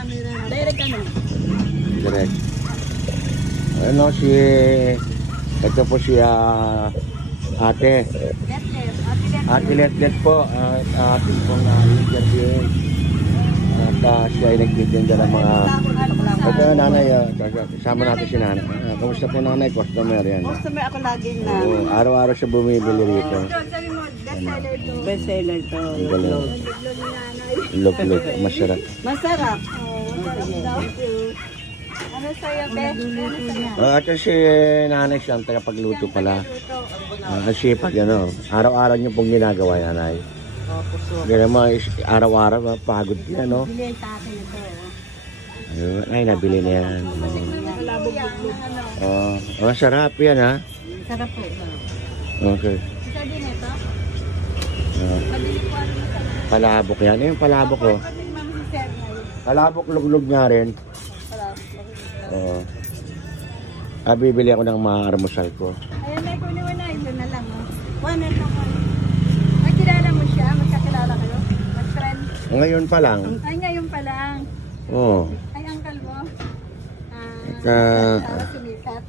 camera. Direct ano? Direct. Ano si... Ito po si ate. Ate Letlet po. Ating pong interview. At siya ay nagtitinda ng mga... Ito nanay, kasama natin si nanay. Kamusta po nanay? Customer yan. Customer ako lagi na. Araw-araw siya bumibili rito. Bestseller to. Log-log. Masarap. Masarap. Ano sa'yo, Beth? At si nanay siya ang tagapagluto pala. Kasi pag ano, araw-araw niyo pong ginagawa yan ay. Kaya naman, araw-araw, pagod yan, no? Bili sa akin ito. Ayun, ay, nabili na yan. Masarap yan, ha? Sarap po. Okay. Isa din ito? Palabok yan. Ayun, palabok, oh. Palabok, luglog nga rin. Bibili ako ng mga armusal ko. Ayan, may kuniwan na. Ito na lang, oh. One and one. Ay, kilala mo siya? Magkakilala kayo? Mag-friend? Ngayon pa lang. Ay, ngayon pa lang. Oo. Ay, uncle mo? Sumikat.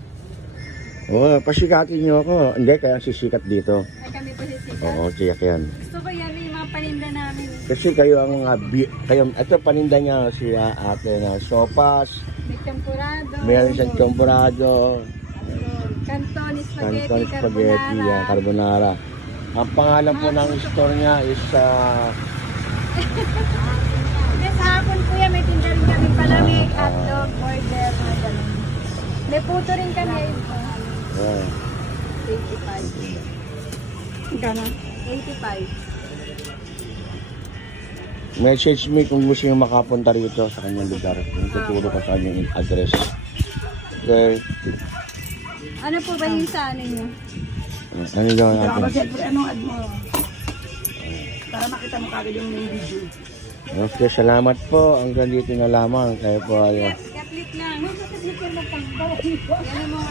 Pasikatin niyo ako. Hindi, kaya sisikat dito. Ay, kami po sisikat. Oo, tiyak yan. Gusto ko yan yung mga paninda namin. Kasi kayo ang, ito paninda niya si ate na sopas. May champurado. Meron siyang champurado. Canton spaghetti, Canton spaghetti, carbonara. Ang pangalan po ng store niya is sa hapon po yan, may tinda rin kami palamig, hotdog, burger, mga ganun. May puto rin kami. 85. Gano'n? 85. message me kung gusto niyo makapunta rito sa kanyang lugar. Tuturo ko sa kanyang address. Okay. Ano po ba yung sa ano niyo? Ano daw natin? Siyempre, anong ad mo? Para makita mo kagad yung video. Okay, salamat po. Hanggang dito na lamang. Kayo po ay... Kaplit lang. Kaplit lang.